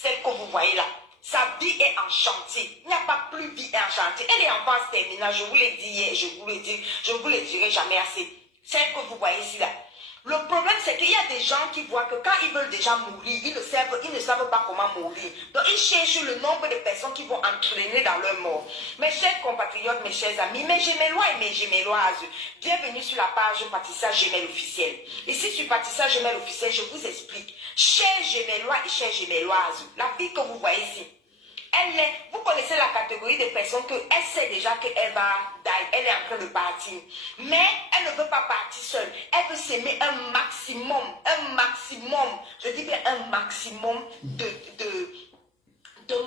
celle que vous voyez là, sa vie est en chantier. Il n'y a pas plus vie en chantier. Elle est en phase terminale, je vous l'ai dit hier, je vous le dirai jamais assez. Celle que vous voyez ici là. Le problème, c'est qu'il y a des gens qui voient que quand ils veulent déjà mourir, ils ne savent pas comment mourir. Donc, ils cherchent le nombre de personnes qui vont entraîner dans leur mort. Mes chers compatriotes, mes chers amis, mes gemellois et mes gemelloises, bienvenue sur la page Pâtissage Gemelle officielle. Ici, sur Pâtissage Gemelle officielle, je vous explique. Chers gemellois et chères gemelloises, la fille que vous voyez ici, vous connaissez la catégorie des personnes qu'elle sait déjà qu'elle va die, elle est en train de partir. Mais elle ne veut pas partir seule. Elle veut s'aimer un maximum, je dis bien un maximum de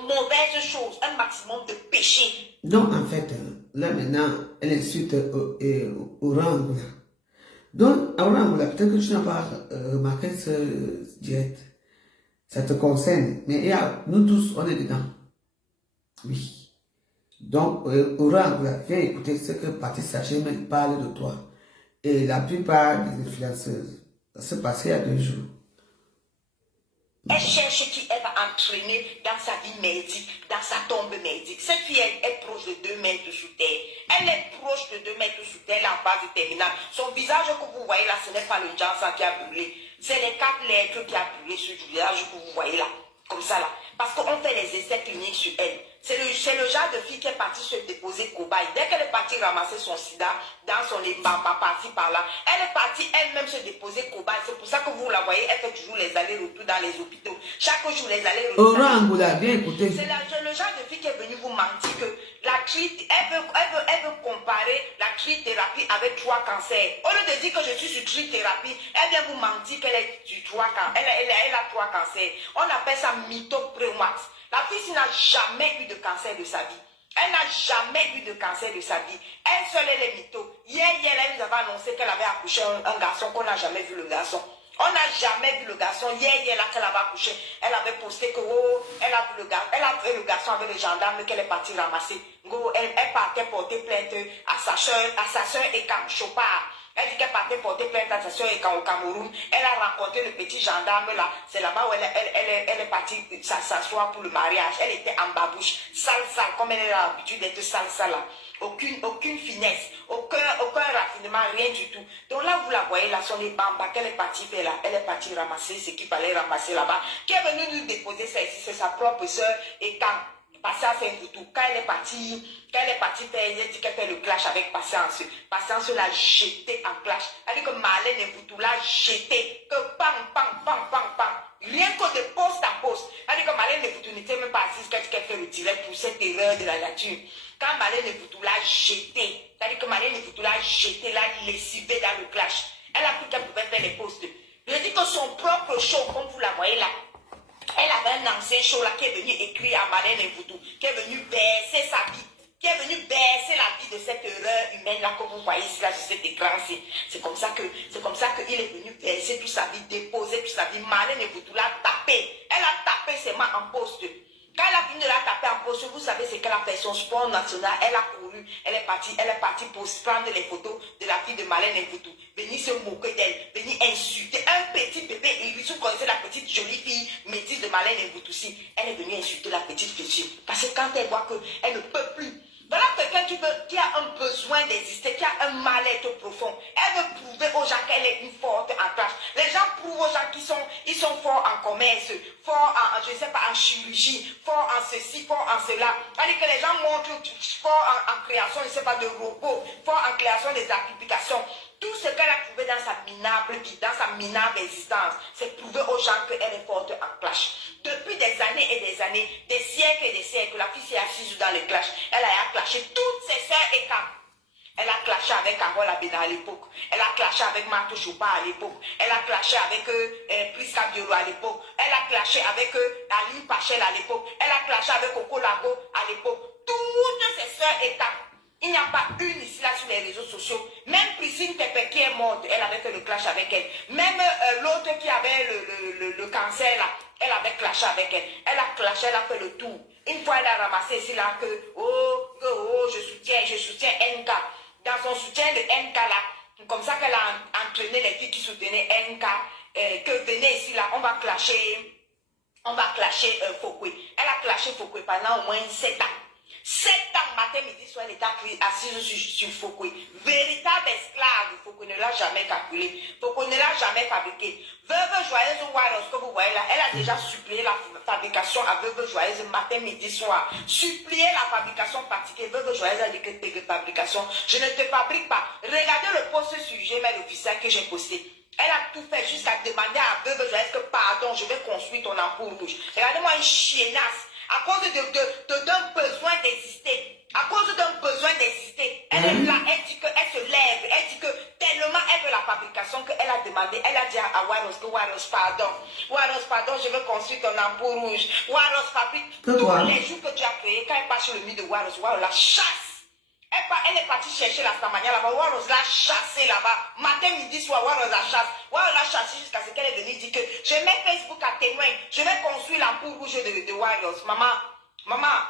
mauvaises choses, un maximum de péchés. Donc en fait, là maintenant, elle insulte Orange. Donc Orange, peut-être que tu n'as pas remarqué ce jet. Ça te concerne. Mais nous tous, on est dedans. Oui. Donc, Orange, viens écouter ce que Patricia Gemelle parle de toi. Et la plupart des influenceuses, ça s'est passé il y a 2 jours. Elle cherche qui elle va entraîner dans sa vie merdique, dans sa tombe merdique. Cette fille, elle est proche de 2 mètres sous terre. Elle est proche de 2 mètres sous terre, en phase terminale. Son visage que vous voyez là, ce n'est pas le Johnson qui a brûlé. C'est les 4 lettres qui a brûlé sur le visage que vous voyez là. Comme ça là. Parce qu'on fait les essais cliniques sur elle. C'est le genre de fille qui est partie se déposer cobaye. Dès qu'elle est partie ramasser son sida dans son émbamba, partie par là, elle est partie elle-même se déposer cobaye. C'est pour ça que vous la voyez, elle fait toujours les allers-retours dans les hôpitaux. Chaque jour, les allers-retours. C'est le genre de fille qui est venue vous mentir que la elle veut comparer la trithérapie avec 3 cancers. Au lieu de dire que je suis sur trithérapie, elle vient vous mentir qu'elle est sur 3 cancers. Elle a 3 cancers. On appelle ça mythoprémax. La fille n'a jamais eu de cancer de sa vie. Elle n'a jamais eu de cancer de sa vie. Elle seule, elle est mytho. Hier, elle nous avait annoncé qu'elle avait accouché un garçon qu'on n'a jamais vu le garçon. On n'a jamais vu le garçon. Hier, là qu'elle avait accouché, elle avait posté que elle a vu le garçon. Elle a vu le garçon avec les gendarmes qu'elle est partie ramasser. Elle partait porter plainte à sa soeur et Chopard. Elle dit qu'elle partait porter plainte à sa soeur au Cameroun. Elle a rencontré le petit gendarme là. C'est là-bas où elle est partie s'asseoir pour le mariage. Elle était en babouche, sale, comme elle a l'habitude d'être sale là. Aucune finesse, aucun raffinement, rien du tout. Donc là, vous la voyez là, son bamba qu'elle est partie faire là. Elle est partie ramasser ce qu'il fallait ramasser là-bas. Qui est venue nous déposer ça ici, c'est sa propre soeur et quand. Patience est tout. Quand elle est partie faire, elle dit qu'elle fait le clash avec Patience. Patience l'a jeté en clash. Elle dit que Marlène et Voutou l'a jeté. Que pam. Rien que de poste à poste. Elle dit que Marlène et Voutou n'était même pas assise qu'elle fait le tiré pour cette erreur de la nature. Quand Marlène et Voutou l'a jeté, elle dit que Marlène et Voutou l'a jeté, l'a lessivé dans le clash. Elle a cru qu'elle pouvait faire les postes. Je dis que son propre show, comme vous la voyez là, elle avait un ancien show là qui est venu écrire à Marlène et Voutou, qui est venu baisser sa vie, qui est venu baisser la vie de cette erreur humaine là que vous voyez ici là sur cet écran-ci. C'est comme ça qu'il est venu baisser toute sa vie, déposer toute sa vie. Marlène et Voutou l'a tapé. Elle a tapé ses mains en poste. Quand elle a fini de la taper en poste, vous savez ce qu'elle a fait, son sport national, elle a couru, elle est partie pour prendre les photos de la fille de Marlène et Voutou, venir se moquer d'elle, venir insulter un petit bébé, et vous connaissez la petite jolie fille métisse de Marlène et Voutou, si elle est venue insulter la petite fille, parce que quand elle voit qu'elle ne peut plus, voilà quelqu'un qui a un besoin d'exister, qui a un mal-être profond. Elle veut prouver aux gens qu'elle est une forte en classe. Les gens prouvent aux gens qu'ils sont forts en commerce, forts en, je ne sais pas, en chirurgie, forts en ceci, forts en cela. C'est-à-dire que les gens montrent forts en création, je ne sais pas, de robots, forts en création des applications. Tout ce qu'elle a trouvé dans sa minable vie, dans sa minable existence, c'est prouver aux gens qu'elle est forte en clash. Depuis des années et des années, des siècles et des siècles, la fille s'est assise dans les clashs. Elle a clashé toutes ses sœurs et camps. Elle a clashé avec Carole Abena à l'époque. Elle a clashé avec Marthe Chopin à l'époque. Elle a clashé avec Prisca Biolo à l'époque. Elle a clashé avec Aline Pachel à l'époque. Elle a clashé avec Coco Lago à l'époque. Toutes ses sœurs et camps. Il n'y a pas une ici là sur les réseaux sociaux. Même Priscille Tepe qui est morte, elle avait fait le clash avec elle. Même l'autre qui avait le cancer là, elle avait clashé avec elle. Elle a clashé, elle a fait le tour. Une fois elle a ramassé ici là que je soutiens NK. Dans son soutien de NK là, comme ça qu'elle a entraîné les filles qui soutenaient NK, que venez ici là, on va clasher On va clasher Fokwe. Elle a clashé Fokwe pendant au moins 7 ans. 7 ans, matin, midi, soir, elle était assise sur Fokwe. Véritable esclave, Fokwe ne l'a jamais calculé. Fokwe ne l'a jamais fabriqué. Veuve Joyeuse Waros, que vous voyez là, elle a déjà supplié la fabrication à Veuve Joyeuse matin, midi, soir. Supplié la fabrication pratiquée. Veuve Joyeuse a dit que fabrication, je ne te fabrique pas. Regardez le post sur Gmail officiel que j'ai posté. Elle a tout fait jusqu'à demander à Veuve Joyeuse que pardon, je vais construire ton ampoule rouge. Regardez-moi une chiennasse. À cause d'un besoin d'exister. À cause d'un besoin d'exister. Elle est là, elle dit qu'elle se lève. Elle dit que tellement elle veut la fabrication qu'elle a demandé. Elle a dit à Waros que Waros, pardon. Waros, pardon, je veux construire ton ampoule rouge. Waros fabrique tous les jours que tu as créés. Quand elle passe sur le mur de Waros, Waros la chasse. Elle est partie chercher la Stamania là-bas. Waros l'a chassée là-bas. Matin, midi, soir, Waros la chasse. Waros l'a chassée jusqu'à ce qu'elle est venue dire que je mets Facebook à témoin. Je vais construire l'ampoule rouge de Waros. Maman,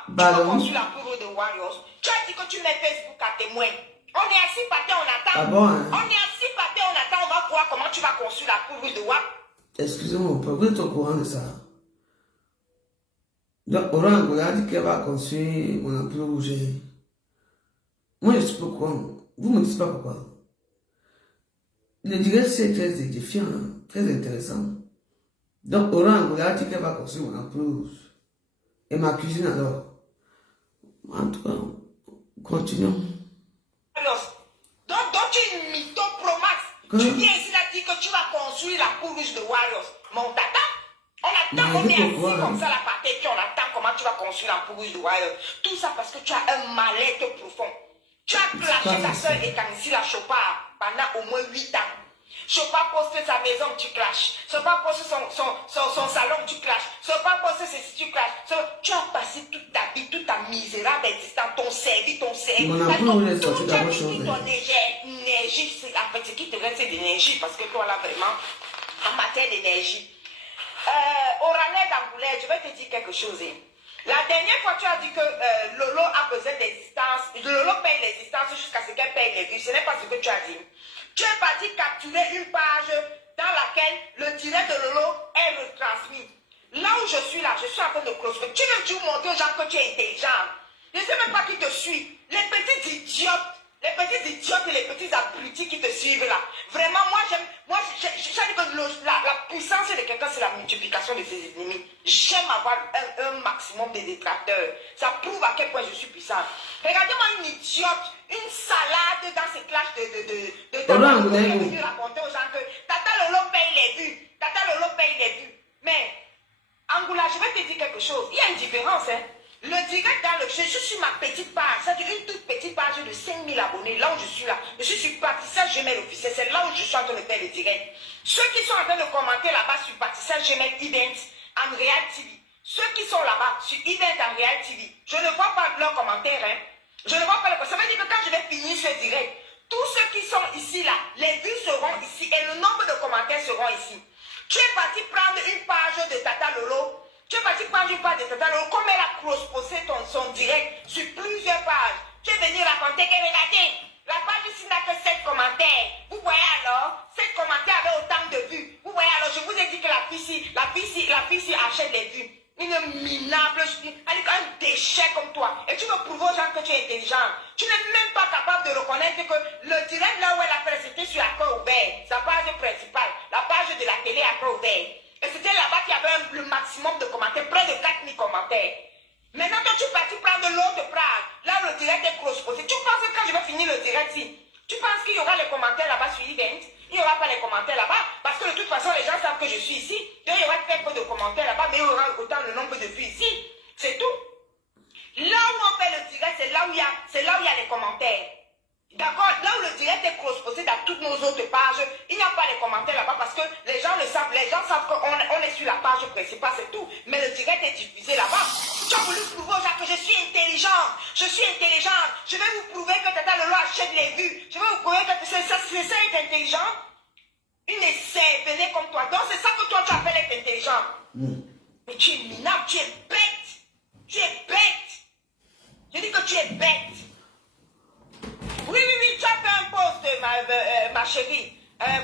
tu veux construire l'ampoule rouge de Waros. Tu as dit que tu mets Facebook à témoin. On est assis par terre, on attend. Ah bon, hein? On est assis par terre, on attend. On va voir comment tu vas construire l'ampoule rouge de Waros. Excusez-moi, vous êtes au courant de ça? Donc, Orango a dit qu'elle va construire mon ampoule rouge. Moi, je suis pas au courant. Vous ne me dites pas pourquoi. Le direct, c'est très édifiant, hein, très intéressant. Donc, Orango a dit qu'elle va construire mon ampoule rouge. Et ma cuisine alors. En tout cas, continuons. Donc tu es une mytho pro max. Tu viens ici là dire que tu vas construire la poule rouge de Warriors. Mon tata, on attend, on est assis comme ça la partie, puis on attend comment tu vas construire la poule rouge de Warriors. Tout ça parce que tu as un mal-être profond. Tu as clashé ta soeur et Kanissi la Chopard pendant au moins 8 ans. Chopard poste sa maison, tu clashes. Chopard poste son salon, tu clashes. Chopard poste ceci, tu clashes. Tu as passé toute ta vie, toute ta misérable existence, ton service, ton service. Mon amour, il est sorti Tu as d'abord mis chose. ton énergie, en fait, ce qui te reste, c'est d'énergie, parce que toi là, vraiment, en matière d'énergie. Oranet d'Angoulême, je vais te dire quelque chose. La dernière fois, tu as dit que Lolo a besoin d'existence. Lolo paye l'existence jusqu'à ce qu'elle paye les vues. Ce n'est pas ce que tu as dit. Tu es parti capturer une page dans laquelle le direct de Lolo est retransmis. Là où je suis là, je suis en train de clôturer. Tu veux montrer aux gens que tu es intelligent. Je ne sais même pas qui te suit. Les petits idiotes et les petits abrutis qui te suivent là. Vraiment, j'ai dit que la puissance de quelqu'un, c'est la multiplication de ses ennemis. J'aime avoir un maximum de détracteurs. Ça prouve à quel point je suis puissant. Regardez-moi une idiote, une salade dans ces clashs de venu raconter aux gens que Tata Lolo paye les vues. Tata Lolo paye les vues. Mais, Angoula, je vais te dire quelque chose. Il y a une différence, hein. Le direct dans le jeu, je suis ma petite page, c'est-à-dire une toute petite page de 5000 abonnés, là où je suis là. Je suis sur Partissage Gmail officiel, c'est là où je suis en train de faire le direct. Ceux qui sont en train de commenter là-bas sur Partissage Gmail Event en Real TV, ceux qui sont là-bas sur Event en Real TV, je ne vois pas leurs commentaires, hein. Je ne vois pas les commentaires. Ça veut dire que quand je vais finir ce direct, tous ceux qui sont ici là, les vues seront ici et le nombre de commentaires seront ici. Tu es parti prendre une page de Tata Lolo. Tu es parti prendre une page de Tata Lolo, comme elle a cross-posté son direct sur plusieurs pages. Tu es venu raconter que regardez, la page ici n'a que 7 commentaires. Vous voyez alors, 7 commentaires avaient autant de vues. Vous voyez alors, je vous ai dit que la fille achète les vues. Une minable, un déchet comme toi. Et tu veux prouver aux gens que tu es intelligent. Tu n'es même pas capable de reconnaître que le direct là où elle a fait, c'était sur Accord Ouvert, sa page principale, la page de la télé Accord Ouvert. Et c'était là-bas qu'il y avait le maximum de commentaires, près de 4000 commentaires. Maintenant, toi, tu es parti prendre l'autre page, là où le direct est cross-posté. Tu penses que quand je vais finir le direct ici, tu penses qu'il y aura les commentaires là-bas sur Event? Il n'y aura pas les commentaires là-bas, parce que de toute façon, les gens savent que je suis ici. Donc, il y aura très peu de commentaires là-bas, mais il y aura autant le nombre de vues ici. C'est tout. Là où on fait le direct, c'est là où il y a les commentaires. D'accord? Là où le direct est cross-posté dans toutes nos autres pages, il n'y a pas les commentaires là-bas parce que les gens le savent. Les gens savent qu'on est sur la page principale, c'est tout. Mais le direct est diffusé là-bas. Tu as voulu prouver aux gens que je suis intelligente. Je suis intelligente. Je vais vous prouver que Tata Lolo achète les vues. Je vais vous prouver que c'est ça être intelligent. Une cervelée comme toi. Donc c'est ça que toi tu appelles être intelligent. Mais tu es minable, tu es bête. Tu es bête. Je dis que tu es bête. Oui, tu as fait un post, ma chérie.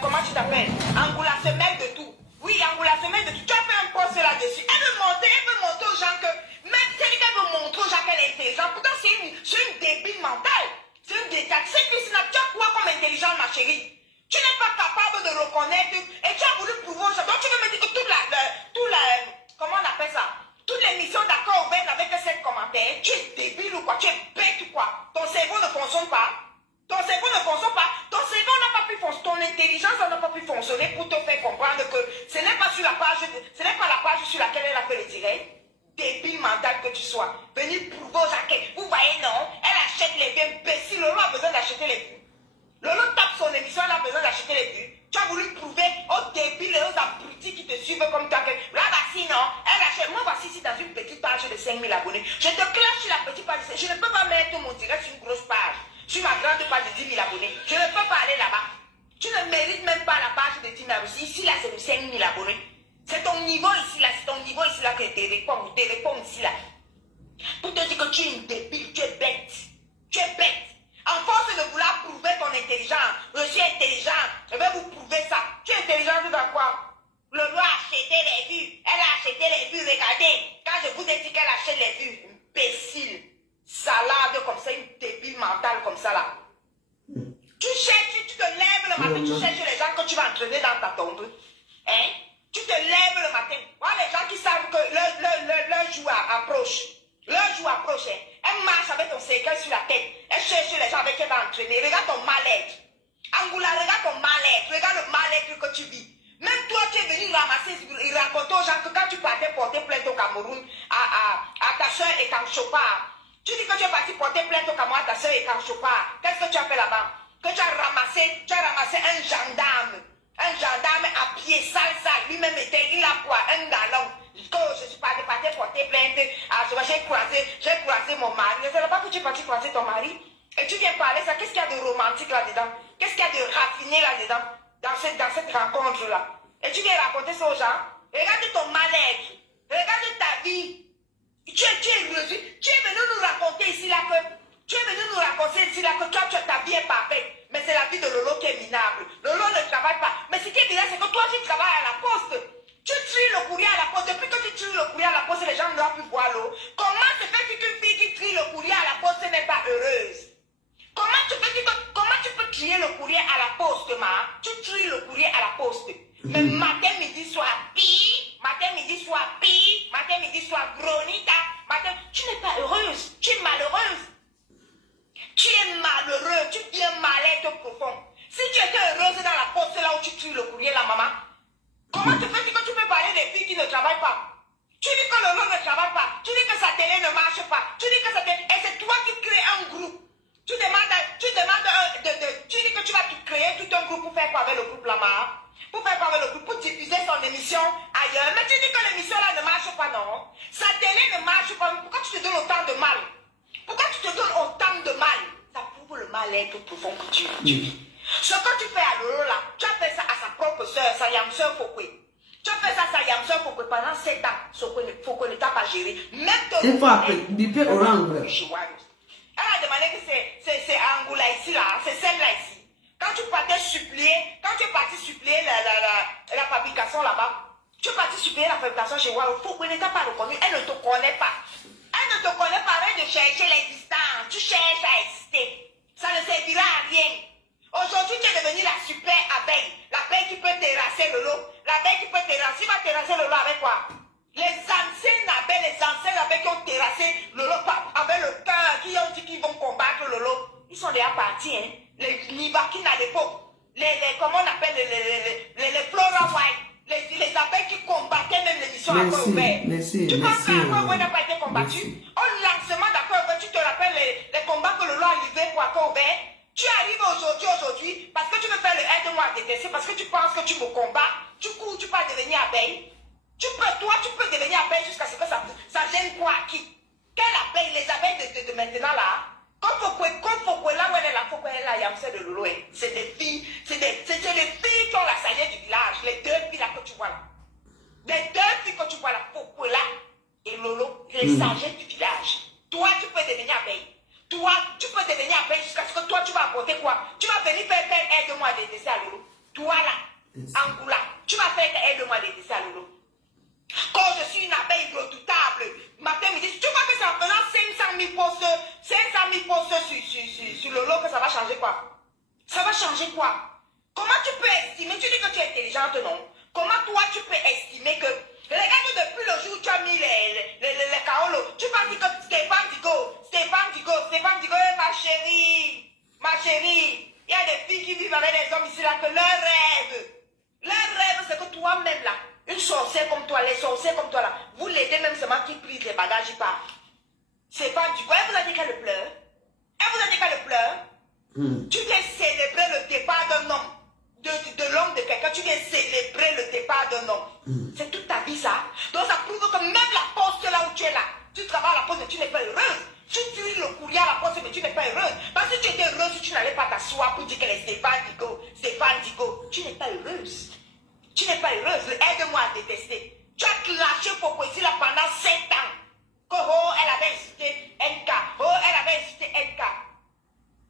Comment tu t'appelles? Angoula se mêle de tout. Oui, Angoula se mêle de tout. Tu as fait un post là-dessus. Elle me connaître et tu as voulu prouver aux gens. Donc tu veux me dire que comment on appelle ça? Toutes les missions d'accord ouvertes avec 7 commentaires, tu es débile ou quoi? Tu es bête ou quoi? Ton cerveau ne fonctionne pas. Ton cerveau ne fonctionne pas. Ton cerveau n'a pas pu fonctionner. Ton intelligence n'a pas pu fonctionner pour te faire comprendre que ce n'est pas sur la page, ce n'est pas la page sur laquelle elle a fait le direct. Débile mental que tu sois. Venir prouver aux gens que vous voyez, non? Elle achète les vues. Imbécile, Lolo a besoin d'acheter les vues. Lolo tape son émission, elle a besoin d'acheter les vues. Tu as voulu prouver aux débiles et aux abrutis qui te suivent comme toi que là, voici, non? Elle achète. Moi, voici ici dans une petite page de 5000 abonnés. Je te clash sur la petite page. Je ne peux pas mettre mon direct sur une grosse page. Sur ma grande page de 10 000 abonnés. Je ne peux pas aller là-bas. Tu ne mérites même pas la page de 10 000 abonnés. Ici, là, c'est de 5 000 abonnés. C'est ton niveau ici, là. C'est ton niveau ici, là, que je te réponds ici, là. Pour te dire que tu es une débile, tu es bête. Tu es bête. En force de vouloir prouver ton intelligence, je suis intelligent, je vais vous prouver ça. Tu es intelligent dans quoi? Le roi a acheté les vues. Elle a acheté les vues. Regardez, quand je vous ai dit qu'elle achète les vues, imbécile, salade comme ça, une débile mentale comme ça là. Tu cherches, tu te lèves le matin, tu cherches les gens que tu vas entraîner dans ta tombe. Hein? Tu te lèves le matin. Voilà les gens qui savent que leur jour approche. Leur jour approche. Hein? Elle marche avec ton cercueil sur la tête. Elle cherche les gens avec qui elle va entraîner. Regarde ton mal-être. Angoula, regarde ton mal-être. Regarde le mal-être que tu vis. Même toi, tu es venu ramasser et raconter aux gens que quand tu partais porter plainte au Cameroun à ta soeur et Kamchopa, tu dis que tu es parti porter plainte au Cameroun à ta soeur et Kamchopa. Qu'est-ce que tu as fait là-bas? Que tu as ramassé un gendarme. Un gendarme à pied, sale, lui-même il a quoi? Un galon. Que je suis parti porter plainte. J'ai croisé mon mari. Ne sais pas que tu es parti croiser ton mari. Et tu viens parler ça. Qu'est-ce qu'il y a de romantique là-dedans? Qu'est-ce qu'il y a de raffiné là-dedans? Dans cette rencontre-là. Et tu viens raconter ça aux gens. Regarde ton mal-être. Regarde ta vie. Tu es venu nous raconter ici là que. Tu es venu nous raconter ici là que toi, ta vie est parfaite. Mais c'est la vie de Lolo qui est minable. Lolo ne travaille pas. Mais ce qui est bizarre, c'est que toi, tu travailles à la poste. Tu tries le courrier à la poste. Depuis que tu tries le courrier à la poste, les gens ne doivent plus voir l'eau. Comment se fait-il qu'une fille qui trie le courrier à la poste n'est pas heureuse? Comment tu peux trier le courrier à la poste, ma? Tu tries le courrier à la poste. Mais matin, midi, soir, matin, midi, soir, matin, midi, soir, gronita. Tu n'es pas heureuse. Tu es malheureuse. Tu es malheureux, tu viens mal-être profond. Si tu étais heureuse dans la poste là où tu tries le courrier, la maman, comment te fais-tu que tu peux parler des filles qui ne travaillent pas? Tu dis que Lolo ne travaille pas, tu dis que sa télé ne marche pas, tu dis que et c'est toi qui crées un groupe. Tu dis que tu vas créer tout un groupe pour faire quoi avec le groupe là-bas? Pour faire quoi avec le groupe? Pour diffuser son émission ailleurs. Mais tu dis que l'émission là ne marche pas, non? Sa télé ne marche pas, pourquoi tu te donnes autant de mal? Pourquoi tu te donnes autant de mal? Ça prouve le mal-être profond que tu vis. Ce que tu fais à Lolo là, tu as fait ça à sa propre soeur, sa Yamseur Fokwe. Tu as fait ça à sa Yamseur Fokwe pendant 7 ans. Fokwe ne t'a pas géré. Même ton Il faut appeler Bipé Orange. Elle a demandé que c'est Angoula ici là, c'est celle-là ici. Quand tu es parti supplier la fabrication là-bas, tu es parti supplier la fabrication chez Waro, Fokwe ne t'a pas reconnu, elle ne te connaît pas. Elle ne te connaît pas, arrête de chercher l'existence. Tu cherches à exister. Ça ne servira à rien. Aujourd'hui, tu es devenue la super abeille. L'abeille qui peut terrasser le lot. L'abeille qui peut terrasser. Tu vas terrasser le lot avec quoi? Les anciennes abeilles qui ont terrassé le lot avec le cœur, qui ont dit qu'ils vont combattre le lot. Ils sont déjà partis, hein. Les Nivakines à l'époque. Comment on appelle les Flora White. Les abeilles qui combattaient même l'émission à corps ouvert. Tu penses qu'à corps ouvert n'a pas été combattu? Au lancement d'accord ouvert, tu te rappelles les combats que le loi a livrés pour accord ouvert? Tu arrives aujourd'hui, parce que tu veux faire le aide-moi à détester, parce que tu penses que tu me combats, tu cours, tu peux devenir abeille. Tu peux devenir abeille jusqu'à ce que ça gêne quoi à qui? Quelle abeille? Les abeilles de maintenant là? Comme Fokwe, là où elle est la Fokwe, elle est la Yamseur de Lolo. C'est des filles, c'est les filles qui ont la salière du village. Les 2 filles là que tu vois là. Les 2 filles que tu vois là, Fokwe là et Lolo, les sagettes du village. Toi, tu peux devenir abeille. Toi, tu peux devenir abeille jusqu'à ce que toi, tu vas apporter quoi? Tu vas venir faire aide-moi à détester à Lolo. Toi là, Angoula, tu vas faire aide-moi à détester à Lolo. Quand je suis une abeille redoutable, matin, midi, tu vois que c'est en faisant 500 000 postes sur Lolo que ça va changer quoi? Ça va changer quoi? Comment tu peux estimer? Tu dis que tu es intelligente, non? Comment toi tu peux estimer que... Regarde depuis le jour où tu as mis les kaolos, tu penses que Stéphane Digo, ma chérie, il y a des filles qui vivent avec des hommes ici là que leur rêve c'est que toi-même là, une sorcière comme toi, les sorcières comme toi là, vous l'aidez même seulement qui prise les bagages, il part. Stéphane Digo, elle vous a dit qu'elle pleure? Elle vous a dit qu'elle pleure? Tu viens célébrer le départ d'un homme. De l'homme de quelqu'un, tu viens célébrer le départ d'un homme. C'est toute ta vie ça. Donc ça prouve que même la poste là où tu es là, tu travailles à la poste mais tu n'es pas heureuse. Tu files le courrier à la poste mais tu n'es pas heureuse. Parce que tu étais heureuse, tu n'allais pas t'asseoir pour dire qu'elle est Stéphane Digo. Tu n'es pas heureuse. Tu n'es pas heureuse. Aide-moi à détester. Tu as clashé pour poésie là pendant 7 ans. Que elle avait incité NK. Elle avait incité NK.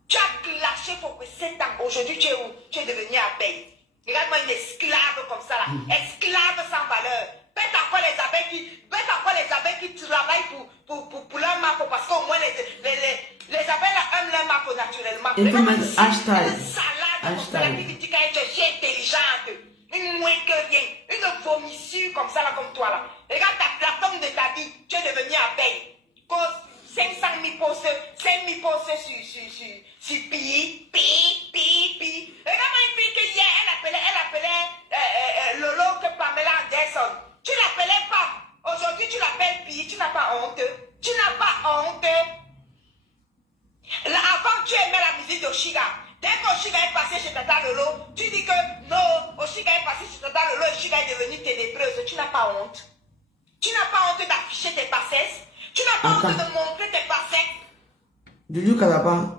Tu as lâché pour 7 ans. Aujourd'hui, tu es où? Tu es devenu abeille. Regarde-moi une esclave comme ça là. Esclave sans valeur. Bête encore les abeilles qui travaillent pour leur marque parce qu'au moins les abeilles là aiment leur marque naturellement. Et vous mettez hashtag. Une salade comme ça là qui dit qu'elle est intelligente. Une moins que rien. Une vomissure comme ça là comme toi là. Regarde la femme de ta vie. Tu es devenu abeille. Cause 500 000 postes sur pi. Regarde-moi une fille que hier, elle appelait Lolo que Pamela Anderson. Tu l'appelais pas. Aujourd'hui, tu l'appelles pi. Tu n'as pas honte. Là, avant, tu aimais la musique d'Oshiga. Dès qu'Oshiga est passé chez Tata Lolo, tu dis que non, Oshiga est passé chez Tata Lolo, Oshiga est devenue ténébreuse. Tu n'as pas honte. Tu n'as pas honte d'afficher tes bassesses. Tu n'as pas honte de montrer tes bassesses. Dudu Kalaba,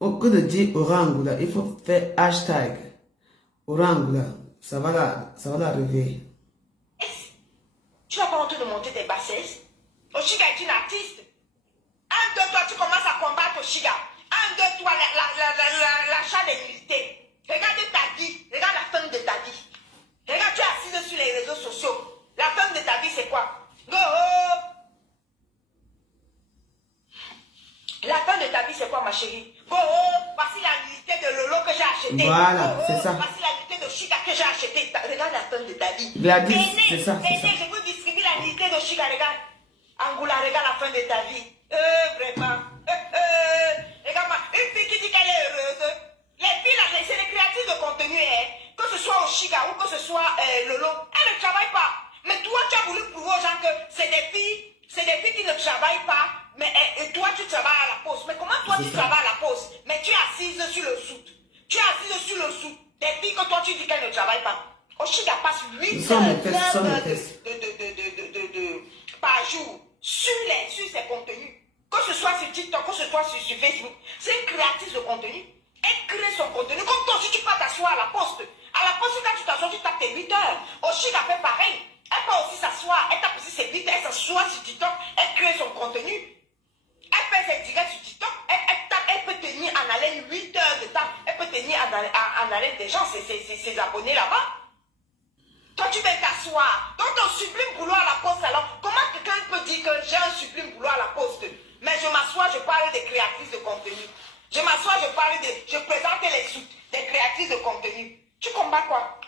au lieu de dire Orangula, il faut faire hashtag Orangula. Ça va la réveiller. Tu n'as pas honte de montrer tes bassesses. Oshiga est une artiste. 1, 2, 3, tu commences à combattre Oshiga. 1, 2, 3, l'achat des militaires. Regarde ta vie. Regarde la fin de ta vie. Regarde, tu es assise sur les réseaux sociaux. La fin de ta vie, c'est quoi? Go! La fin de ta vie, c'est quoi, ma chérie? Go! Voici la nuitée de Lolo que j'ai acheté. Voilà, c'est ça. Voici la nuitée de Chica que j'ai acheté. Regarde la fin de ta vie. Gladys, c'est ça. Je vous distribue la nuitée de Chica. Regarde. Angoula, regarde la fin de ta vie. Vraiment. Regarde-moi. Une fille qui dit qu'elle est heureuse. Les filles, là, c'est les créatrices de contenu, hein. Que ce soit au Chica ou que ce soit Lolo, elles ne travaillent pas. Mais toi, tu as voulu prouver aux gens que c'est des filles qui ne travaillent pas. Mais toi, tu travailles à la poste. Mais comment toi, tu travailles à la poste? Mais tu es assise sur le sou. Tu es assise sur le sou. Des filles que toi, tu dis qu'elles ne travaillent pas. Oshiga passe 8 heures par jour sur ses contenus. Que ce soit sur TikTok, que ce soit sur Facebook. C'est une créatrice de contenu. Elle crée son contenu. Comme toi, si tu peux t'asseoir à la poste. À la poste, quand tu t'assois, tu tapes tes 8 heures. Oshiga fait pareil. Elle peut aussi s'asseoir. Elle tape aussi ses 8 heures. Elle s'assoit sur TikTok. Elle crée son contenu. Elle fait ses directs sur TikTok. Elle peut tenir en haleine 8 heures de temps. Elle peut tenir en haleine des gens, ses abonnés là-bas. Toi, tu vas t'asseoir. Donc, ton sublime boulot à la poste, alors, comment quelqu'un peut dire que j'ai un sublime boulot à la poste? Mais je m'assois, je parle des créatrices de contenu. Je m'assois, je présente les suites des créatrices de contenu. Tu combats quoi?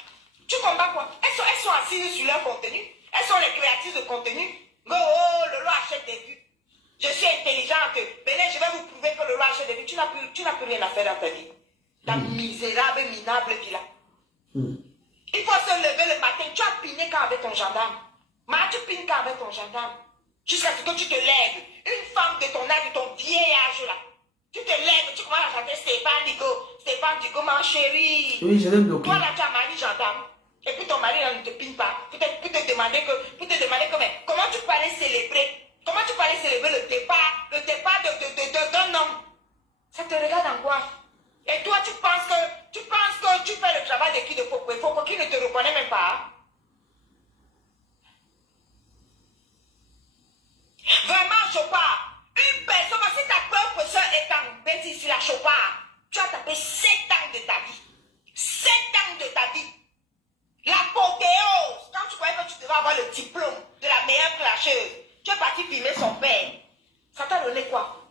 Elles sont assises sur leur contenu. Elles sont les créatrices de contenu. Oh, Lolo achète des vues. Je suis intelligente. Venez, je vais vous prouver que Lolo achète des vues. Tu n'as plus rien à faire dans ta vie. Ta misérable, minable vie là. Il faut se lever le matin. Tu as piné quand avec ton gendarme. Tu pines quand avec ton gendarme. Jusqu'à ce que tu te lèves. Une femme de ton âge, de ton vieil âge là. Tu te lèves, tu commences à chanter Stéphane Digo, ma chérie. Oui, je l'ai bloqué. Toi là, tu as un mari gendarme. Et puis ton mari là ne te pine pas. Pour te demander mais comment tu peux aller célébrer? Comment tu peux aller célébrer le départ d'un homme? Ça te regarde en quoi? Et toi, tu penses que tu fais le travail de qui de Foko qui ne te reconnaît même pas? Vraiment, Chopard. Une personne, si ta propre soeur est en bête ici, la Chopard, tu as tapé 7 ans de ta vie. 7 ans de ta vie. L'apothéose. Quand tu croyais que tu devais avoir le diplôme de la meilleure clasheuse, tu es parti filmer son père. Ça t'a donné quoi?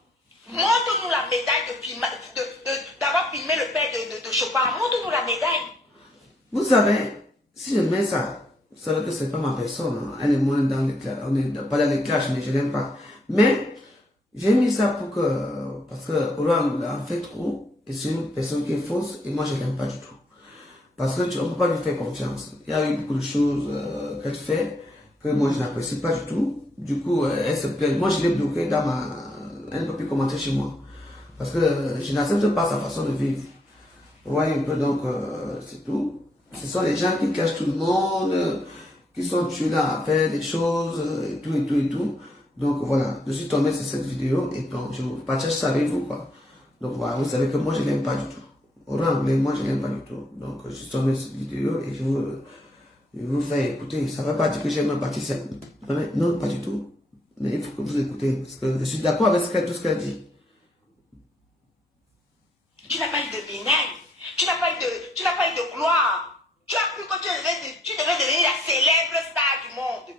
Montre-nous la médaille d'avoir filmé le père de Chopard. Montre-nous la médaille. Vous savez, si je mets ça, c'est vrai que c'est pas ma personne. Hein. Elle est moins dans les clashs. On n'est pas dans les clashs, mais je l'aime pas. Mais j'ai mis ça pour que, parce que Oran en fait trop, et c'est une personne qui est fausse, et moi je l'aime pas du tout. Parce que on ne peut pas lui faire confiance. Il y a eu beaucoup de choses qu'elle fait que moi je n'apprécie pas du tout. Du coup, elle se plaint. Moi je l'ai bloquée dans ma. Elle ne peut plus commenter chez moi. Parce que je n'accepte pas sa façon de vivre. Vous voyez un peu, donc c'est tout. Ce sont les gens qui cachent tout le monde, qui sont tués là à faire des choses, et tout, et tout, et tout. Donc voilà, je suis tombé sur cette vidéo et donc je partage ça avec vous, quoi. Donc voilà, vous savez que moi je l'aime pas du tout. Au anglais, moi je l'aime pas du tout. Donc je suis tombé sur cette vidéo et je vous fais écouter. Ça ne veut pas dire que j'aime un parti, non, pas du tout. Mais il faut que vous écoutez, parce que je suis d'accord avec tout ce qu'elle dit. Tu n'as pas eu de ménage. Tu n'as pas eu de gloire. Tu as cru que tu devais devenir la célèbre star du monde.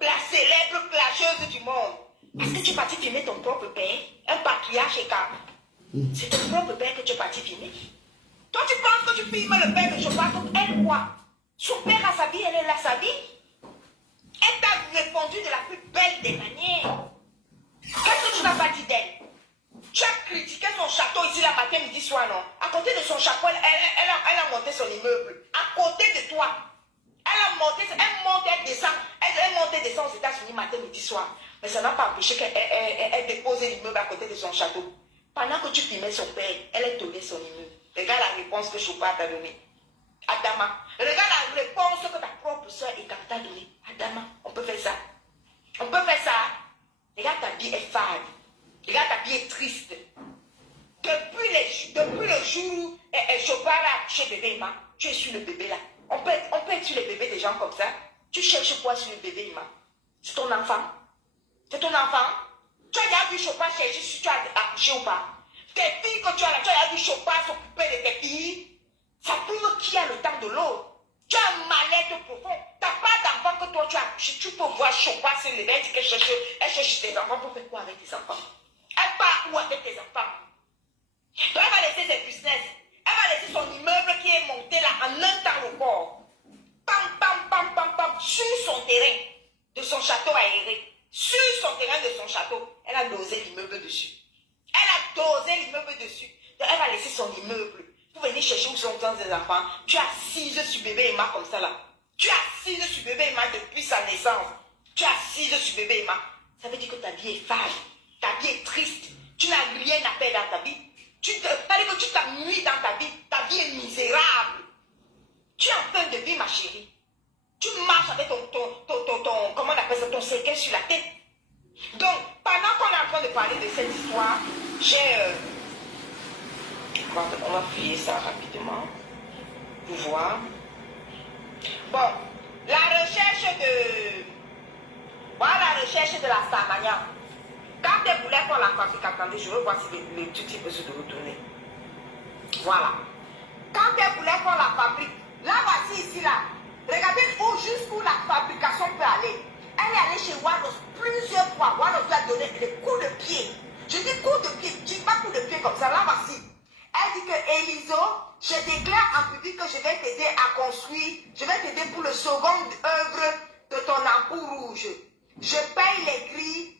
La célèbre clasheuse du monde. Parce que tu es parti filmer ton propre père, un patriarche et cap. C'est ton propre père que tu es parti filmer. Toi, tu penses que tu filmes le père de Chopin comme elle quoi? Son père a sa vie, elle a sa vie. Elle t'a répondu de la plus belle des manières. Qu'est-ce que tu n'as pas dit d'elle? Tu as critiqué son château ici la matin, midi, soir, non? À côté de son château, elle a monté son immeuble. À côté de toi. Elle monte, elle descend. Elle monte et descend aux États-Unis matin, midi, soir. Mais ça n'a pas empêché qu'elle dépose l'immeuble à côté de son château. Pendant que tu filmais son père, elle est tombée son immeuble. Regarde la réponse que Chopin t'a donnée. Adama, regarde la réponse que ta propre soeur Ekar t'a donnée. Adama, on peut faire ça. On peut faire ça. Regarde, ta vie est fade. Regarde, ta vie est triste. Depuis le jour où Chopin a accouché bébé Ima, tu es sur le bébé là. On peut être sur les bébés des gens comme ça. Tu cherches quoi sur le bébé Ima? C'est ton enfant. C'est ton enfant. Tu as déjà vu Chopin chercher si tu as accouché ou pas. Tes filles que tu as là, tu as déjà vu Chopin s'occuper de tes filles. Ça prouve qui a le temps de l'autre. Tu as un mal-être profond. Tu n'as pas d'enfant que toi tu as accouché. Tu peux voir Chopin se lever et dire qu'elle cherche tes enfants pour faire quoi avec tes enfants? Elle part où avec tes enfants? Donc elle va laisser ses business. Elle va laisser son immeuble qui est monté là en un temps record. Pam, pam, pam, pam, pam, sur son terrain de son château aéré. Sur son terrain de son château, elle a dosé l'immeuble dessus. Elle a dosé l'immeuble dessus. Donc elle va laisser son immeuble pour venir chercher où sont ses enfants. Tu es assise sur bébé Emma comme ça là. Tu es assise sur bébé Emma depuis sa naissance. Tu es assise sur bébé Emma. Ça veut dire que ta vie est fade. Ta vie est triste. Tu n'as rien à faire dans ta vie. C'est-à-dire que tu t'ennuies dans ta vie. Ta vie est misérable. Tu es en fin de vie, ma chérie. Tu marches avec comment on appelle ça, ton cercueil sur la tête. Donc, pendant qu'on est en train de parler de cette histoire, on va fouiller ça rapidement pour voir. Bon, la recherche de la Starmania. Quand elle voulait faire la fabrique, attendez, je veux voir si le truc peut se retourner. Voilà. Quand elle voulait faire la fabrique, là voici ici là. Regardez jusqu'où la fabrication peut aller. Elle est allée chez Waros plusieurs fois. Waros lui a donné des coups de pied. Je dis coups de pied, je dis pas coups de pied comme ça. Là voici. Elle dit que Eliso, je déclare en public que je vais t'aider à construire. Je vais t'aider pour le second œuvre de ton ampoule rouge. Je paye les grilles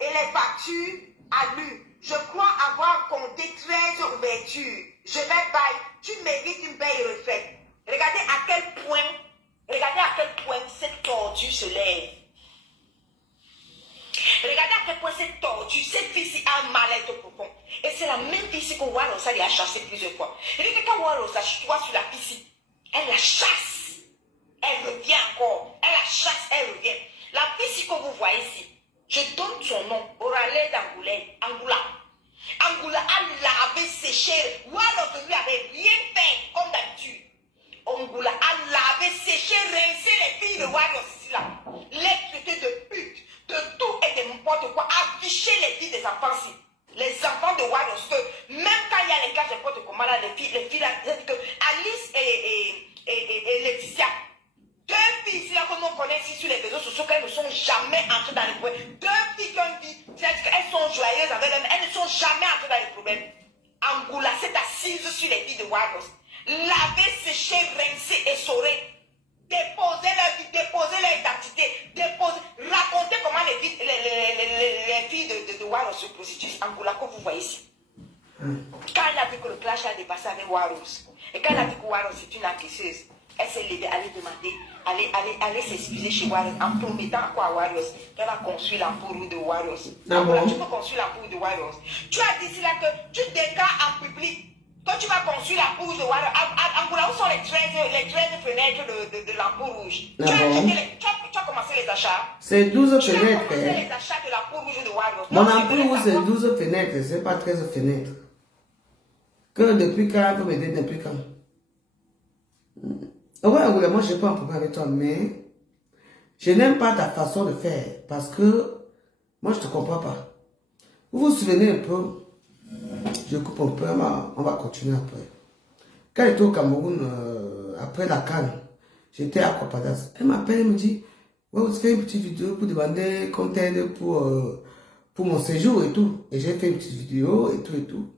et les factures à lui. Je crois avoir compté 13 ouvertures. Je vais payer. Tu mérites une paye refaite. Regardez à quel point cette tordue se lève. Regardez à quel point cette tordue, cette fille a un mal-être profond. Et c'est la même fille que Warosa a chassé plusieurs fois. Regardez quand Warosa soit sur la piscine, elle la chasse. Elle revient encore. Elle la chasse, elle revient. La fille que vous voyez ici, je donne son nom, Oralé d'Angoulé, Angoula. Angoula a lavé, séché. Warosa ne lui avait rien fait comme d'habitude. Angoula a lavé, séché, rincé les filles de Warosa ici là. Les traités de pute, de tout et de n'importe quoi, afficher les filles des enfants ici. Les enfants de Warosa, même quand il y a les cas de n'importe comment là, les filles là, que Alice et Laetitia. Deux filles ici là que nous connaissons ici sur les réseaux sociaux, qu'elles ne sont jamais entrées dans les problèmes. Deux filles qui ont dit, c'est-à-dire qu'elles sont joyeuses avec elles, elles ne sont jamais entrées dans les problèmes. Angoula s'est assise sur les filles de Waros. laver, sécher, rincer, essorer. Déposer leur identité, raconter comment les filles de Waros se prostituent. Angola, que vous voyez ici. Quand elle a vu que le clash a dépassé avec Waros, et quand elle a vu que Waros est une agresseuse, elle s'est levée, allait demander, allait s'excuser chez Waros en promettant quoi à Waros qu'elle va construire l'ampoule de Waros. Angola, tu peux construire l'ampoule de Waros. Tu as dit là que tu déclares en public. Quand tu vas construire la rouge de Water, Angoula, où sont les 13 fenêtres de l'ampoule rouge? Tu as commencé les achats? C'est 12 fenêtres. Tu as commencé les achats de l'ampoule rouge de Water. Mon ampoule rouge, c'est 12 fenêtres, c'est pas 13 fenêtres. Que depuis quand, vous m'aider depuis quand? Ouais, Angoula, moi, je n'ai pas un problème avec toi, mais je n'aime pas ta façon de faire parce que moi, je ne te comprends pas. Vous vous souvenez un peu? Je coupe un peu, on va continuer après. Quand j'étais au Cameroun, après la CAN, j'étais à Kwapadas. Elle m'appelle, elle me dit, ouais, vous faites une petite vidéo pour demander qu'on t'aide pour mon séjour et tout. Et j'ai fait une petite vidéo et tout et tout.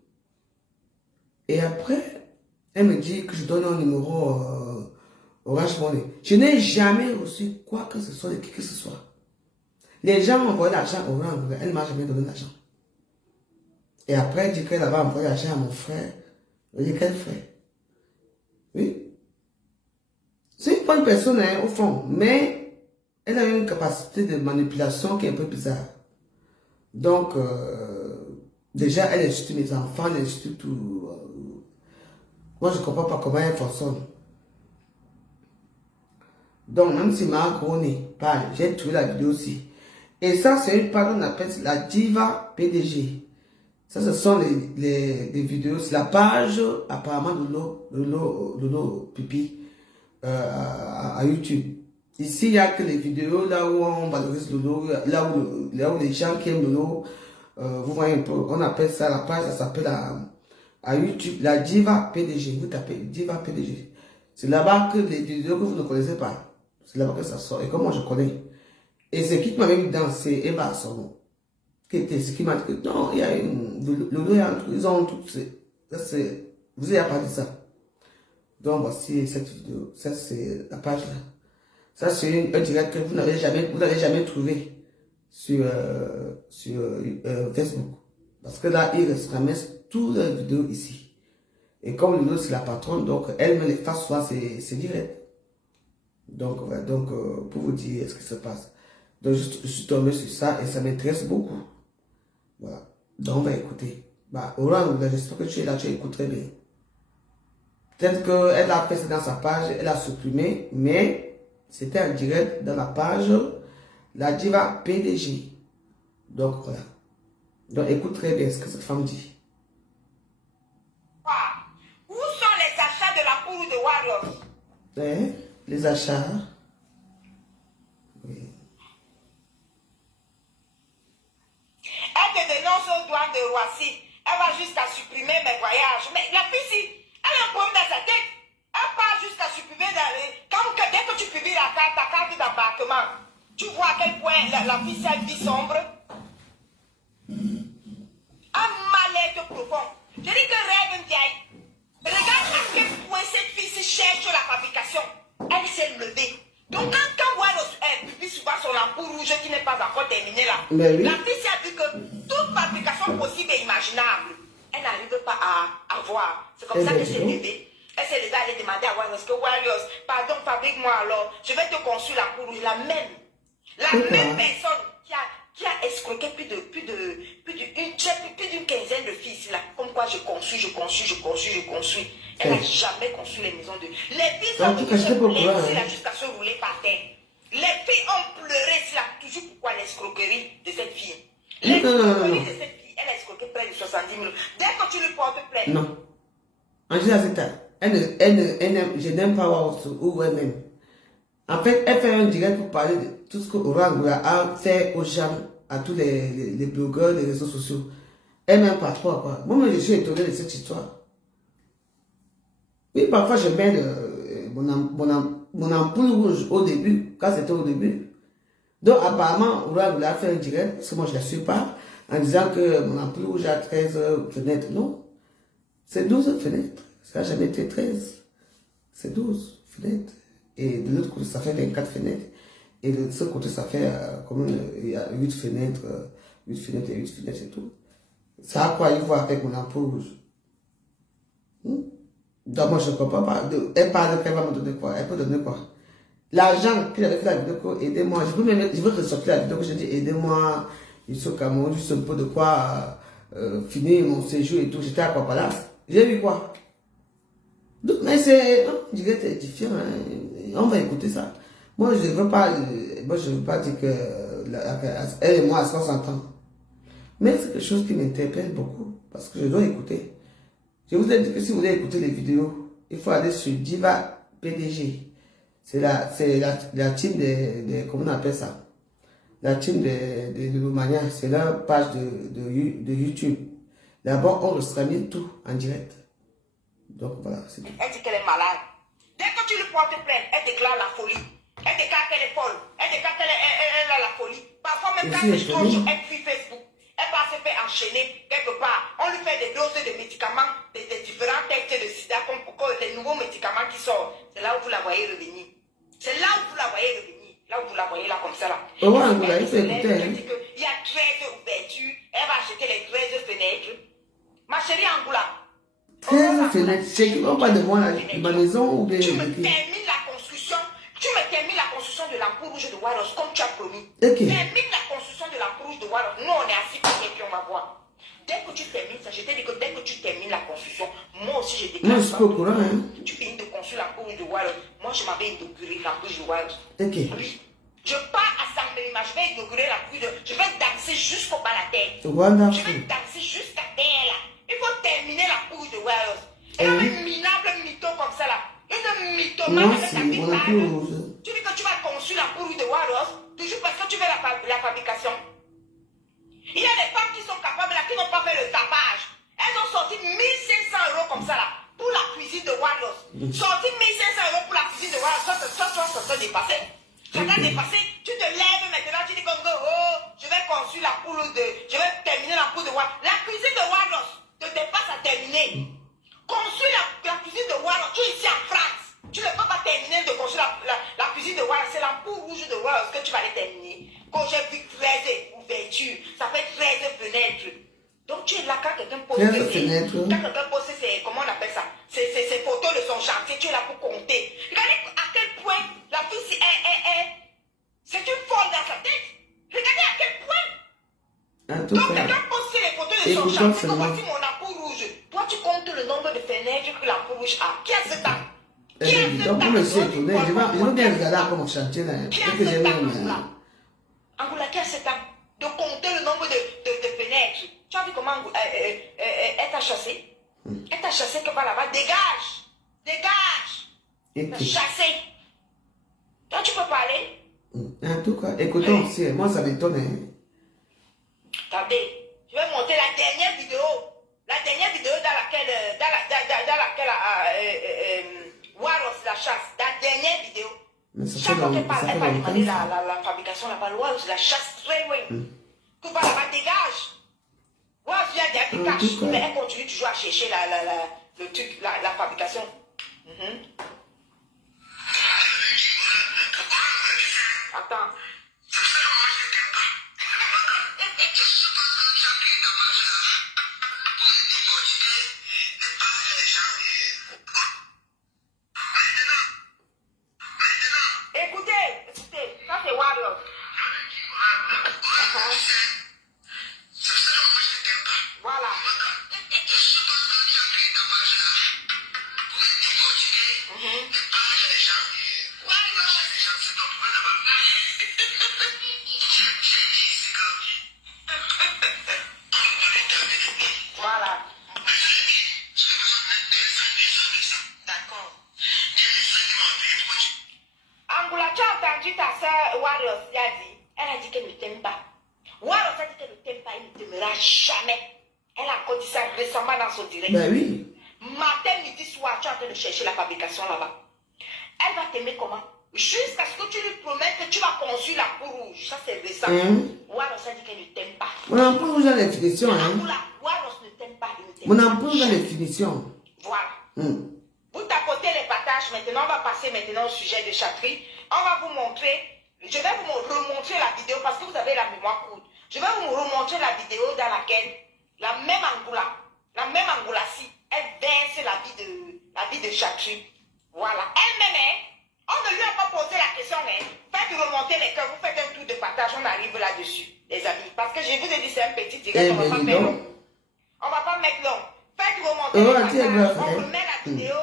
Et après, elle me dit que je donne un numéro Orange Money. Je n'ai jamais reçu quoi que ce soit de qui que ce soit. Les gens m'ont envoyé l'argent Orange, elle ne m'a jamais donné l'argent. Et après, elle dit qu'elle avait envoyé l'argent à mon frère. Je dis, quel frère? Oui. C'est une bonne personne, hein, au fond. Mais elle a une capacité de manipulation qui est un peu bizarre. Donc, déjà, elle insulte mes enfants, elle insulte tout. Moi, je ne comprends pas comment elle fonctionne. Donc, même si ma Groney parle, j'ai trouvé la vidéo aussi. Et ça, c'est une page qu'on appelle la Diva PDG. Ça, ce sont les vidéos. C'est la page, apparemment, de Lolo Pipi à YouTube. Ici, il n'y a que les vidéos là où on valorise Lolo, là où les gens qui aiment Lolo, vous voyez un peu, on appelle ça, la page, ça s'appelle à YouTube, la Diva PDG. Vous tapez Diva PDG. C'est là-bas que les vidéos que vous ne connaissez pas, c'est là-bas que ça sort. Et comme moi, je connais. Et c'est qui m'a même dansé, Eva Sono. Ce qui m'a dit que non, il y a ils ont tout, vous n'avez pas dit ça. Donc voici cette vidéo, ça c'est la page là. Ça c'est un direct que vous n'avez jamais trouvé sur Facebook. Parce que là, ils ramassent toutes les vidéos ici. Et comme Lolo c'est la patronne, donc elle me les fait soit c'est direct. Donc voilà, pour vous dire ce qui se passe. Donc je suis tombé sur ça et ça m'intéresse beaucoup. Voilà. Donc, on va écouter. Bah, Orange, j'espère que tu es là, tu écoutes très bien. Peut-être qu'elle a fait ça dans sa page, elle a supprimé, mais c'était en direct dans la page La Diva PDG. Donc, voilà. Donc, écoute très bien ce que cette femme dit. Où sont les achats de la poule de Warriors? Les achats. Oui. Elle te dénonce aux douanes de Roissy. Elle va jusqu'à supprimer mes voyages. Mais la fille, elle a un problème dans sa tête. Elle part jusqu'à supprimer dès que tu publies ta carte d'embarquement, tu vois à quel point la fille a une vie sombre. Un mal-être profond. Je dis que rêve une vieille. Regarde à quel point cette fille se cherche la fabrication. Elle s'est levée. Donc quand Waros publie souvent son ampoule rouge qui n'est pas encore terminée là, oui. La fille s'est dit que toute fabrication possible et imaginable, elle n'arrive pas à voir. C'est comme ça qu'elle s'est levée. Elle s'est levée, elle a demandé à Warriors que Warriors, pardon, fabrique-moi alors, je vais te construire la poule rouge. La même personne qui a escroqué plus d'une quinzaine de filles là. Comme quoi je construis. Elle n'a jamais construit les maisons de... Les filles sont venues jusqu'à se rouler par terre. Les filles ont pleuré toujours pourquoi l'escroquerie de cette fille. L'escroquerie de cette fille, elle a escroqué près de 70 000. Dès que tu lui portes plainte. Non. Angela Zeta, je n'aime pas voir ou elle-même. En fait, elle fait un direct pour parler de tout ce que Orange a fait aux gens, à tous les blogueurs, les réseaux sociaux. Elle m'aime pas trop, quoi. Moi, je suis étonné de cette histoire. Oui, parfois, je mets mon ampoule rouge au début, quand c'était au début. Donc, apparemment, Orange a fait un direct, parce que moi, je ne la suis pas, en disant que mon ampoule rouge a 13 fenêtres. Non, c'est 12 fenêtres. Ça n'a jamais été 13. C'est 12 fenêtres. Et de l'autre côté, ça fait 24 fenêtres. Et de ce côté, ça fait il y a 8 fenêtres. 8 fenêtres et 8 fenêtres et tout. Ça a quoi il voit avec mon ampoule rouge? Donc moi je ne comprends pas. Elle parle qu'elle va me donner quoi? Elle peut donner quoi? L'argent que j'avais fait la vidéo, aidez-moi. Je veux ressortir la vidéo que j'ai dit, aidez-moi. Je suis au Cameroun, juste un peu de quoi finir mon séjour et tout. J'étais à quoi Palace. J'ai vu quoi? Donc, mais c'est, je vais être édifiant. Hein. On va écouter ça. Moi je ne veux pas dire que elle et moi à 60 ans. Mais c'est quelque chose qui m'interpelle beaucoup parce que je dois écouter. Je vous ai dit que si vous voulez écouter les vidéos, il faut aller sur Diva PDG. C'est la team comment on appelle ça? La team de Romania. C'est leur page de YouTube. Là-bas, on retransmet tout en direct. Donc voilà, c'est tout. Elle dit qu'elle est malade. Dès que tu lui portes plainte, elle déclare la folie. Elle déclare qu'elle est folle. Elle déclare qu'elle a la folie. Parfois même quand elle scrolle sur Facebook, elle va se faire enchaîner quelque part. On lui fait des doses de médicaments, des différents textes de sida, comme les nouveaux médicaments qui sortent. C'est là où vous la voyez revenir. C'est là où vous la voyez revenir. Là où vous la voyez là comme ça là. Oh, ouais, vous l'avez fait écouter. Elle dit qu'il y a 13 ouvertures. Elle va acheter les 13 fenêtres. Ma chérie Angoula. 13 fenêtres. C'est qui va pas de moi, ma maison ou bien. Tu me termines la construction. Tu me termines la construction de l'ampoule rouge de Waros comme tu as promis. Okay. Termine la construction de l'ampoule rouge de Waros. Nous, on est assis pour et puis on va voir. Dès que tu termines ça, je t'ai dit que dès que tu termines la construction, moi aussi je déclare. Moi, je suis pas au courant. Hein. Tu finis de construire l'ampoule rouge de Waros. Moi, je m'avais inauguré l'ampoule rouge de Waros. Ok. Oui. Je pars à Saint-Mélimar, je vais inaugurer l'ampoule de. Je vais danser jusqu'au bas de la terre. Wonderful. Je vais danser jusqu'à terre là. Il faut terminer l'ampoule rouge de Waros. Elle a un minable mytho comme ça là. Une mythomane avec ta petite barbe. Tu dis que tu vas construire la poule de Waros, toujours parce que tu veux la fabrication. Il y a des femmes qui sont capables là, qui n'ont pas fait le tapage. Elles ont sorti 1500 € comme ça là, pour la cuisine de Waros. Sorti 1500 € pour la cuisine de Waros, ça t'a dépassé. Ça t'a dépassé. Tu te lèves maintenant, tu dis comme oh, je vais construire la poule de. Je vais terminer la poule de Waros. La cuisine de Waros te dépasse à terminer. Construire la cuisine de Waros, tu es ici en France. Tu ne peux pas terminer de construire la cuisine de Waros. C'est l'ampoule rouge de Waros que tu vas aller terminer. Quand j'ai vu 13 ouvertures, ça fait 13 fenêtres. Donc tu es là quand quelqu'un pose comment on appelle ça? Ces photos de son chantier, tu es là pour compter. Regardez à quel point la fille c'est une folle dans sa tête. Regardez à quel point. Donc quelqu'un pose les photos de son chantier, que voici mon ampoule rouge. Toi tu comptes le nombre de fenêtres que l'ampoule rouge a. Qui a ce temps? Donc, pour me suis étonné, je vais bien regarder encore mon chantier là. Angoula, qui a ce temps de compter le nombre de fenêtres? Tu as vu comment elle t'a chassé? Elle t'a chassé que par là-bas. Dégage! Dégage! Elle t'a chassé. Toi, tu peux parler? En tout cas, écoutons aussi, moi ça m'étonne. Attendez, je vais monter la dernière vidéo. La dernière vidéo dans laquelle Waros la chasse. La dernière vidéo. Chaque fois qu'elle parle, elle va demander la fabrication là-bas. Waros la chasse très loin. Que par là-bas, dégage. Waros vient dire cache, mais elle continue toujours à chercher le truc, la fabrication. Attends. Écoutez, ça c'est Waros. Voilà. Voilà. D'accord. Angoula, tu as entendu ta soeur Waros, elle a dit qu'elle ne t'aime pas. Waros a dit qu'elle ne t'aime pas, elle ne t'aimera jamais. Elle a encore dit ça récemment dans son direct. Ben oui. Matin, midi, soir, tu es en train de chercher la fabrication là-bas. Elle va t'aimer comment? Jusqu'à ce que tu lui promettes que tu vas construire la peau rouge. Ça, c'est récent. Waros a dit qu'elle ne t'aime pas. Mon ampoule rouge a les finitions. Waros ne t'aime pas. Mon ampoule rouge a les finitions. Voilà. Vous tapotez les partages maintenant. On va passer maintenant au sujet de Chatri. On va vous montrer, je vais vous remontrer la vidéo parce que vous avez la mémoire courte. Je vais vous remontrer la vidéo dans laquelle la même Angoula-ci, elle verse la vie de Chatri. Voilà. Elle-même, on ne lui a pas posé la question, faites remonter les cœurs, vous faites un tour de partage, on arrive là-dessus, les amis. Parce que je vous ai dit, c'est un petit direct, on ne va pas mettre long. On ne va pas mettre long. Faites remonter les partages, on remet la vidéo.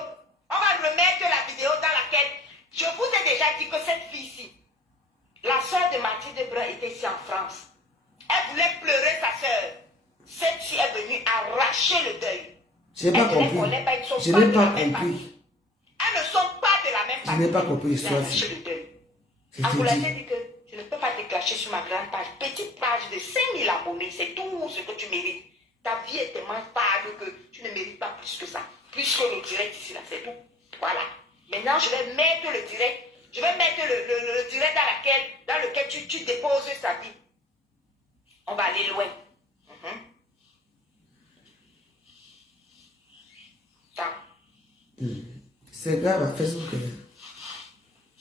On va remettre la vidéo dans laquelle je vous ai déjà dit que cette fille-ci, la soeur de Mathilde Brun était ici en France. Elle voulait pleurer sa soeur. Cette fille est venue arracher le deuil. Je n'ai pas compris. Je n'ai pas compris. Elles ne sont pas de la même famille. Je n'ai pas compris l'histoire. Angoula s'est dit que je ne peux pas te clasher sur ma grande page. Petite page de 5000 abonnés, c'est tout ce que tu mérites. Ta vie est tellement fade que tu ne mérites pas plus que ça. Plus que le direct ici, là, c'est tout. Voilà. Maintenant, je vais mettre le direct. Je vais mettre le direct dans lequel tu déposes sa vie. On va aller loin. C'est grave à Facebook.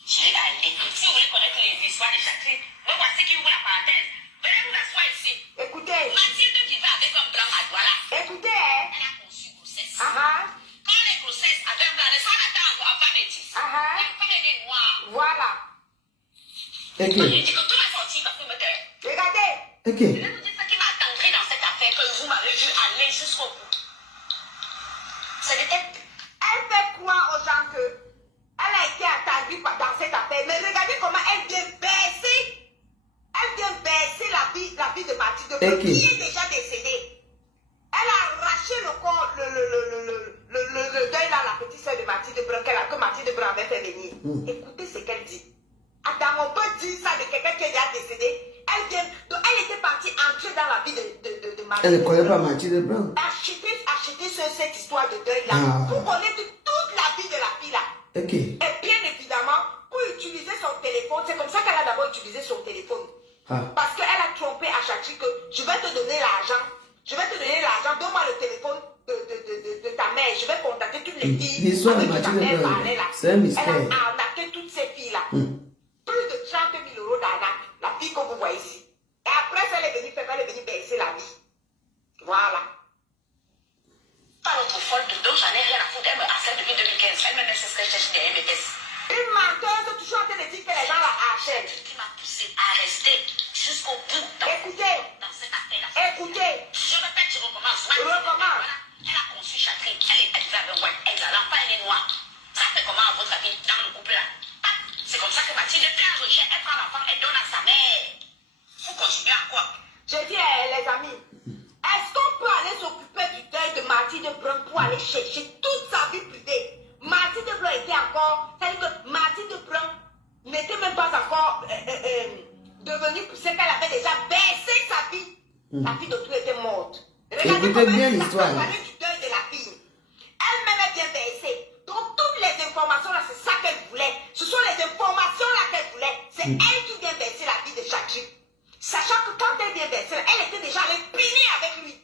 Si vous voulez connaître les histoires de Chatri, me voici qui ouvre la parenthèse. Venez vous asseoir ici. Écoutez. Mathilde qui va avec un blanc à Douala. Écoutez, elle a conçu grossesse. Quand les grossesses avaient un blanc, les soins attendent en femme métisse. Comme elle est noire. Voilà. Ok. Je dis que tout va sortir parce que me tait. Regardez. Ok. Je vais vous dire ce qui m'a attendri dans cette affaire que vous m'avez vu aller jusqu'au bout. Elle fait croire aux gens que elle a été attendue dans cette affaire. Mais regardez comment elle vient baisser. Elle vient baisser la vie de Mathilde Brun, qui est déjà décédée. Elle a arraché le corps, le deuil à la petite soeur de Mathilde Brun, que Mathilde Brun avait fait venir. Écoutez ce qu'elle dit. Attends, on peut dire ça de quelqu'un qui est déjà décédé. Donc elle était partie entrer dans la vie de Mathilde. Elle ne connaît pas Mathilde Brun. Acheter cette histoire de deuil-là. Pour connaître toute la vie de la fille là. Ok. Et bien évidemment, pour utiliser son téléphone, c'est comme ça qu'elle a d'abord utilisé son téléphone. Parce qu'elle a trompé à Chatri que je vais te donner l'argent. Donne-moi le téléphone de ta mère. Je vais contacter toutes les filles. L'histoire de Mathilde Brun, c'est un mystère. Elle a arnaqué toutes ces filles-là. Plus de 30 000 euros d'arnaque. La fille que vous voyez ici. Et après, elle est venue baisser la vie. Voilà. Pas l'autre folle de dos, j'en ai rien à foutre. Elle me harcèle depuis 2015. Elle-même, c'est ce qu'elle cherche derrière mes tests. Une menteuse, toujours en train de dire que les gens la harcèlent. Ce qui m'a poussé à rester jusqu'au bout. Écoutez. Dans cette affaire-là. Écoutez. Je répète, je recommence. Recommence. Elle a conçu Chatri. Elle est arrivée avec ouais. L'enfant, elle est noire. Ça fait comment à votre avis dans le couple là? C'est comme ça que Mathilde fait un rejet. Elle prend l'enfant, elle donne à sa mère. Vous continuez à quoi? Je dis les amis. Est-ce qu'on peut aller s'occuper du deuil de Mathilde Brun pour aller chercher toute sa vie privée? Mathilde Brun était encore... C'est-à-dire que Mathilde Brun n'était même pas encore devenue ce qu'elle avait déjà baissé sa vie. La fille d'autrui était morte. Regardez comment elle s'est accompagnée du deuil de la fille. Elle-même est bien baissée. Donc toutes les informations là, c'est ça qu'elle voulait. Ce sont les informations là qu'elle voulait. C'est elle qui vient baisser la vie de Chatri. Sachant que quand elle vient baisser, elle était déjà allée punir avec lui.